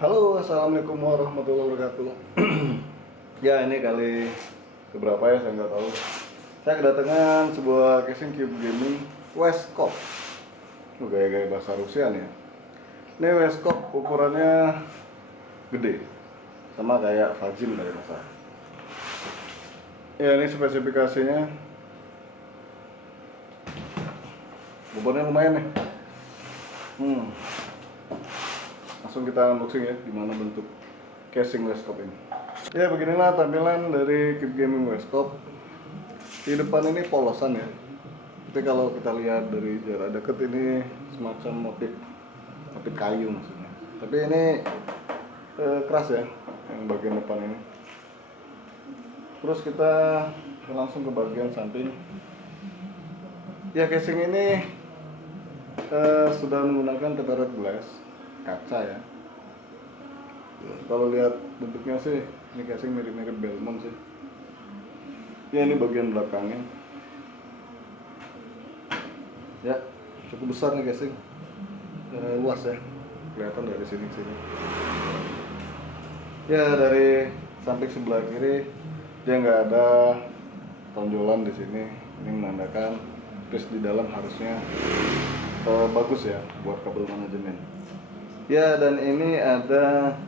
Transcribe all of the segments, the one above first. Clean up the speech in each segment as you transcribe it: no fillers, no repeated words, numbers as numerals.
Halo, assalamualaikum warahmatullahi wabarakatuh. Ya, ini kali keberapa ya, saya nggak tahu. Saya kedatangan sebuah casing Cube Gaming Westcop. Gaya-gaya bahasa Rusia nih ya. Ini Westcop ukurannya gede, sama kayak Fajin dari masa. Ya, ini spesifikasinya. Bobotnya lumayan nih. Langsung kita unboxing ya, gimana bentuk casing Westcop ini. Ya, beginilah tampilan dari Cube Gaming Westcop. Di depan ini polosan ya, tapi kalau kita lihat dari jarak dekat ini semacam motif kayu maksudnya. Tapi ini keras ya, yang bagian depan ini. Terus kita langsung ke bagian samping. Ya, casing ini sudah menggunakan tempered glass, kaca ya. Kalau lihat bentuknya sih, ini casing mirip-mirip Belmont sih. Ya, ini bagian belakangnya. Ya, cukup besar nih casing, luas ya, kelihatan dari sini ke sini. Ya, dari samping sebelah kiri dia nggak ada tonjolan di sini. Ini menandakan space di dalam harusnya bagus ya buat kabel manajemen. Ya, dan ini ada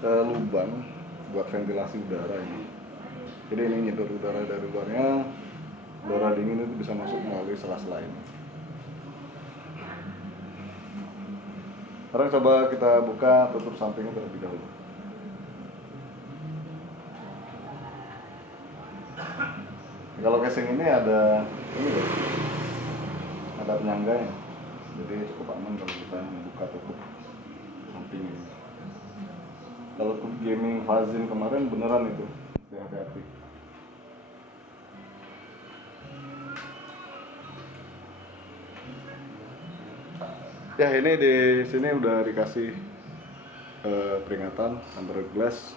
lubang buat ventilasi udara ini. Jadi ini nyedot udara dari luarnya, udara dingin itu bisa masuk melalui sela-sela ini. Sekarang coba kita buka tutup sampingnya terlebih dahulu. Kalau casing ini ada ini ya, ada penyangganya, jadi cukup aman kalau kita membuka tutup samping ini. Kalau gaming Fazin kemarin beneran itu, hati-hati. Ya, ini di sini udah dikasih peringatan tempered glass.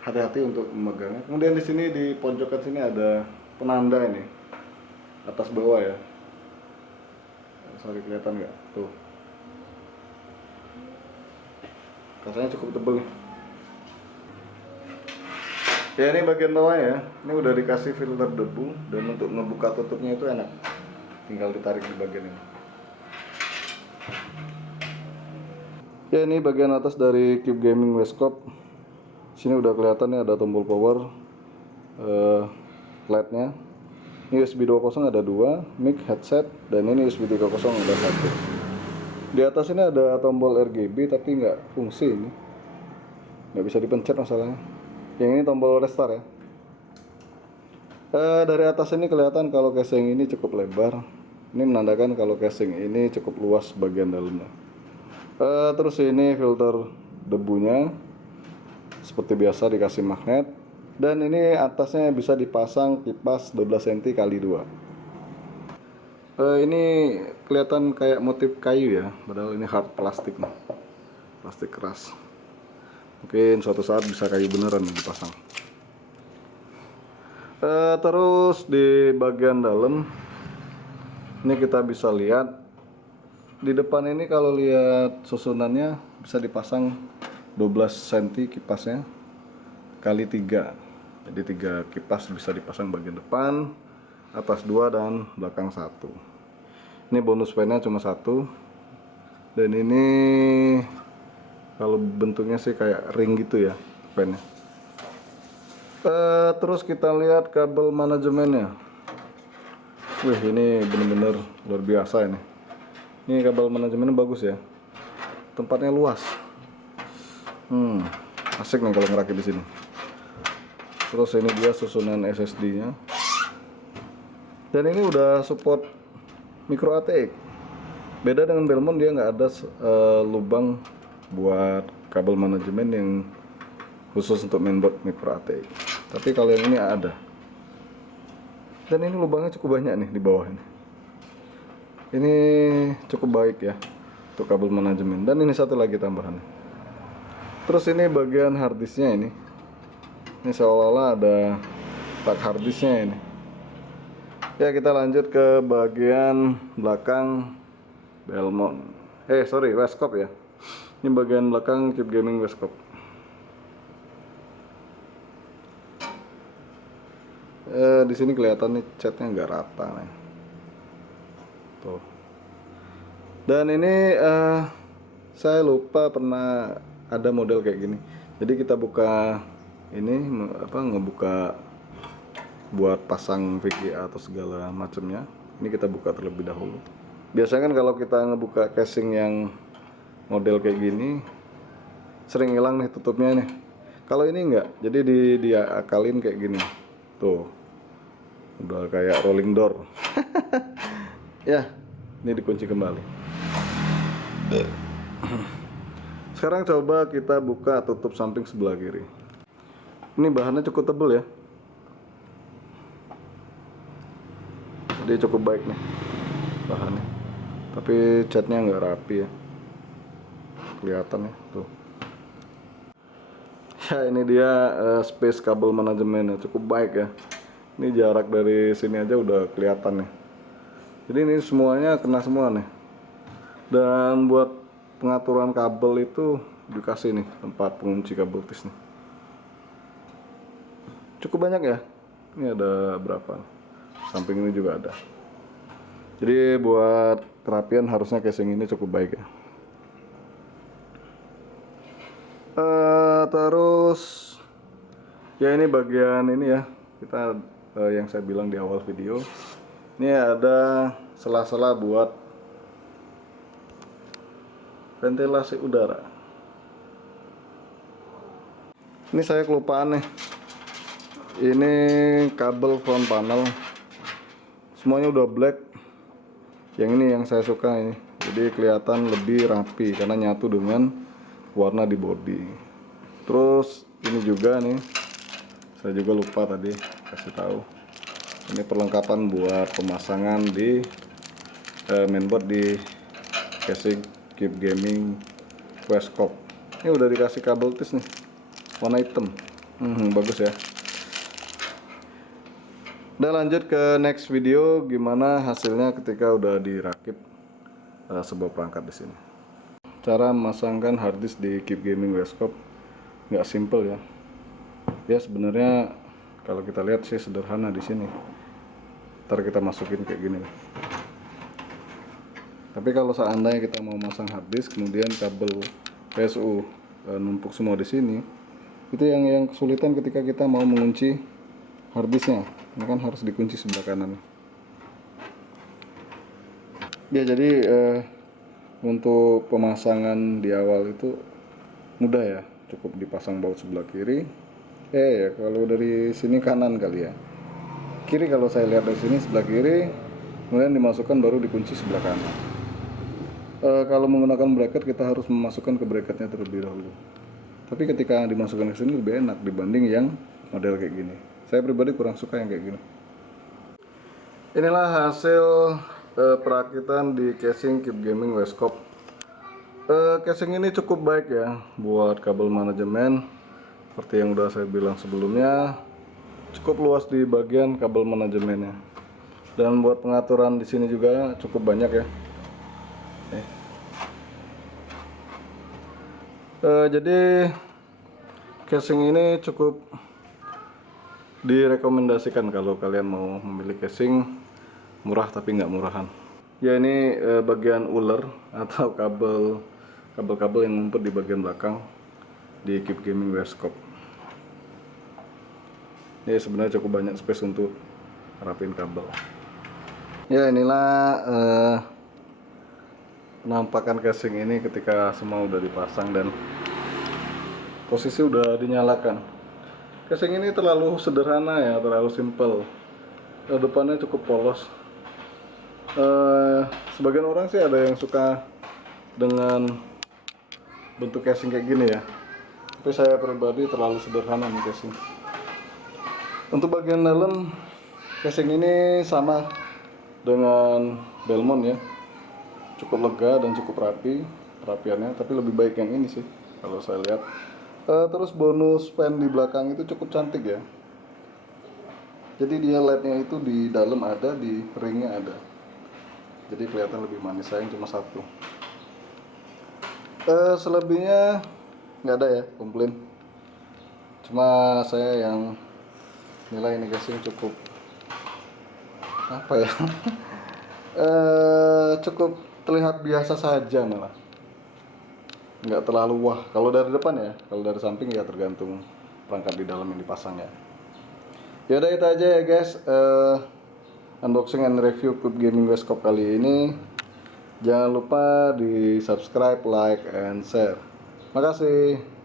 Hati-hati untuk memegangnya. Kemudian di sini di pojokan sini ada penanda ini, atas bawah ya. Sorry, kelihatan nggak? Tuh. Kasanya cukup tebal. Ya, ini bagian bawah ya. Ini udah dikasih filter debu, dan untuk ngebuka tutupnya itu enak. Tinggal ditarik di bagian ini. Ya, ini bagian atas dari Cube Gaming Westcop. Sini udah kelihatan nih ada tombol power, LED-nya. Ini USB 2.0 ada 2, mic, headset, dan ini USB 3.0 ada 1. Di atas ini ada tombol RGB tapi nggak fungsi ini, nggak bisa dipencet masalahnya. Yang ini tombol restart ya. Dari atas ini kelihatan kalau casing ini cukup lebar. Ini menandakan kalau casing ini cukup luas bagian dalamnya. Terus ini filter debunya. Seperti biasa dikasih magnet, dan ini atasnya bisa dipasang kipas 12 cm x 2. Ini kelihatan kayak motif kayu ya, padahal ini hard plastik nih, plastik keras. Mungkin suatu saat bisa kayu beneran dipasang. Terus di bagian dalam ini kita bisa lihat di depan ini, kalau lihat susunannya bisa dipasang 12 cm kipasnya kali 3. Jadi 3 kipas bisa dipasang bagian depan, atas 2, dan belakang 1. Ini bonus fan-nya cuma 1. Dan ini kalau bentuknya sih kayak ring gitu ya fan-nya. Terus kita lihat kabel manajemennya. Wih, ini bener-bener luar biasa ini. Ini kabel manajemennya bagus ya. Tempatnya luas. Asik nih kalau ngerakit di sini. Terus ini dia susunan SSD-nya. Dan ini udah support micro ATX. Beda dengan Belmont, dia nggak ada lubang buat kabel manajemen yang khusus untuk mainboard micro ATX. Tapi kalau yang ini ada. Dan ini lubangnya cukup banyak nih di bawah ini. Ini cukup baik ya untuk kabel manajemen. Dan ini satu lagi tambahannya. Terus ini bagian harddisknya ini. Ini seolah-olah ada tak harddisknya ini. Ya, kita lanjut ke bagian belakang Belmont. Westcop ya. Ini bagian belakang Keep Gaming Westcop. Di sini kelihatan nih catnya nggak rata nih. Tuh. Dan ini saya lupa pernah ada model kayak gini. Jadi kita buka ini ngebuka buat pasang VGA atau segala macamnya. Ini kita buka terlebih dahulu. Biasanya kan kalau kita ngebuka casing yang model kayak gini sering hilang nih tutupnya nih. Kalau ini enggak, jadi dia akalin kayak gini. Tuh. Udah kayak rolling door. Ya, ini dikunci kembali. Sekarang coba kita buka tutup samping sebelah kiri. Ini bahannya cukup tebal ya. Jadi cukup baik nih bahannya. Tapi catnya nggak rapi ya. Kelihatan ya tuh. Ya ini dia space kabel manajemennya cukup baik ya. Ini jarak dari sini aja udah kelihatan nih. Jadi ini semuanya kena semua nih. Dan buat pengaturan kabel itu dikasih nih tempat pengunci kabel tis nih. Cukup banyak ya. Ini ada berapa? Samping ini juga ada. Jadi buat kerapian harusnya casing ini cukup baik ya. Terus ya ini bagian ini ya kita yang saya bilang di awal video. Ini ada sela-sela buat ventilasi udara. Ini saya kelupaan nih. Ini kabel front panel. Semuanya udah black. Yang ini yang saya suka ini. Jadi kelihatan lebih rapi karena nyatu dengan warna di body. Terus ini juga nih. Saya juga lupa tadi kasih tahu. Ini perlengkapan buat pemasangan di mainboard di casing Keep Gaming Westcop. Ini udah dikasih kabel tis nih, warna hitam. Bagus ya. Udah lanjut ke next video gimana hasilnya ketika udah dirakit sebuah perangkat di sini. Cara memasangkan harddisk di Keep Gaming Westcop nggak simple ya. Ya sebenarnya kalau kita lihat sih sederhana di sini. Ntar kita masukin kayak gini. Tapi kalau seandainya kita mau masang harddisk kemudian kabel PSU numpuk semua di sini, itu yang kesulitan ketika kita mau mengunci harddisknya. Ini kan harus dikunci sebelah kanan. Ya jadi untuk pemasangan di awal itu mudah ya, cukup dipasang baut sebelah kiri. Ya kalau dari sini kanan kali ya. Kiri kalau saya lihat dari sini sebelah kiri, kemudian dimasukkan baru dikunci sebelah kanan. Kalau menggunakan bracket kita harus memasukkan ke bracketnya terlebih dahulu. Tapi ketika dimasukkan ke sini lebih enak dibanding yang model kayak gini. Saya pribadi kurang suka yang kayak gini. Inilah hasil perakitan di casing Keep Gaming Westcop. Casing ini cukup baik ya buat kabel manajemen. Seperti yang udah saya bilang sebelumnya, cukup luas di bagian kabel manajemennya. Dan buat pengaturan di sini juga cukup banyak ya. Jadi casing ini cukup direkomendasikan kalau kalian mau memilih casing murah tapi nggak murahan. Ya ini bagian uler atau kabel-kabel yang ngumpet di bagian belakang di Keep Gaming Westcop. Ini sebenarnya cukup banyak space untuk rapin kabel. Ya inilah penampakan casing ini ketika semua udah dipasang dan posisi udah dinyalakan. Casing ini terlalu sederhana ya, terlalu simple. Depannya cukup polos. Sebagian orang sih ada yang suka dengan bentuk casing kayak gini ya. Tapi saya pribadi terlalu sederhana nih casing. Untuk bagian dalam casing ini sama dengan Belmont ya, cukup lega dan cukup rapi perapiannya, tapi lebih baik yang ini sih kalau saya lihat. Terus bonus fan di belakang itu cukup cantik ya, jadi dia LED-nya itu di dalam ada, di ringnya ada, jadi kelihatan lebih manis. Sayang cuma satu. Selebihnya nggak ada ya komplain. Cuma saya yang nilai ini casing cukup apa ya? Cukup terlihat biasa saja malah. Nggak terlalu wah. Kalau dari depan ya, kalau dari samping ya tergantung perangkat di dalam yang dipasang ya. Ya udah itu aja ya guys. Unboxing and review Pub Gaming Westcop kali ini. Jangan lupa di subscribe, like, and share. Makasih.